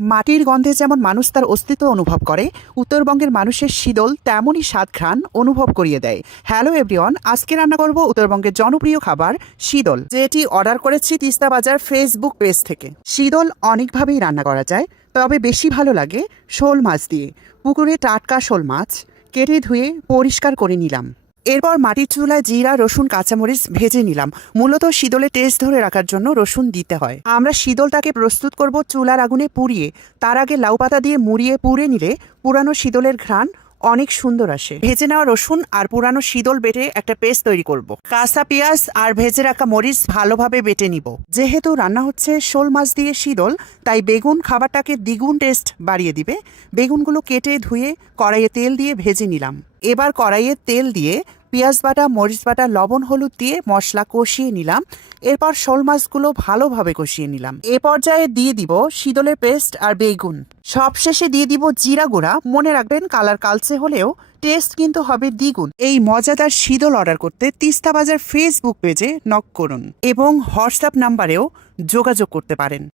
মাটির গন্ধে যেমন মানুষ তার অস্তিত্ব অনুভব করে, উত্তরবঙ্গের মানুষের শীতল তেমনই স্বাদ ঘ্রাণ অনুভব করিয়ে দেয়। হ্যালো এভরিওয়ান, আজকে রান্না করব উত্তরবঙ্গের জনপ্রিয় খাবার শীতল, যেটি অর্ডার করেছি তিস্তা বাজার ফেসবুক পেজ থেকে। শীতল অনেকভাবেই রান্না করা যায়, তবে বেশি ভালো লাগে শোল মাছ দিয়ে। পুকুরে টাটকা শোল মাছ কেটে ধুয়ে পরিষ্কার করে নিলাম। এরপর মাটির চুলায় জিরা, রসুন, কাঁচামরিচ ভেজে নিলাম। মূলত শীতলে টেস্ট ধরে রাখার জন্য রসুন দিতে হয়। আমরা শীতলটাকে প্রস্তুত করব চুলার আগুনে পুড়িয়ে। তার আগে লাউ পাতা দিয়ে মুড়িয়ে পুড়ে নিলে পুরানো শীতলের ঘ্রাণ অনেক সুন্দর আসে। ভেজে নেওয়া রসুন আর পুরানো শীতল বেটে একটা পেস্ট তৈরি করব। কাঁচা পেঁয়াজ আর ভেজে রাখা মরিচ ভালোভাবে বেটে নিব। যেহেতু রান্না হচ্ছে শোল মাছ দিয়ে শীতল, তাই বেগুন খাবারটাকে দ্বিগুণ টেস্ট বাড়িয়ে দিবে। বেগুনগুলো কেটে ধুয়ে কড়াইয়ে তেল দিয়ে ভেজে নিলাম। এবার কড়াইয়ে তেল দিয়ে পেঁয়াজ বাটা, মরিচ বাটা, লবণ, হলুদ দিয়ে মশলা কষিয়ে নিলাম। এরপর শোল মাছগুলো ভালোভাবে কষিয়ে নিলাম। এ পর্যায়ে দিয়ে দিব শীতলের পেস্ট আর বেগুন। সবশেষে দিয়ে দিব জিরা গুঁড়া। মনে রাখবেন, কালার কালচে হলেও টেস্ট কিন্তু হবে দ্বিগুণ। এই মজাদার শীতল অর্ডার করতে তিস্তা বাজার ফেসবুক পেজে নক করুন এবং হোয়াটসঅ্যাপ নাম্বারেও যোগাযোগ করতে পারেন।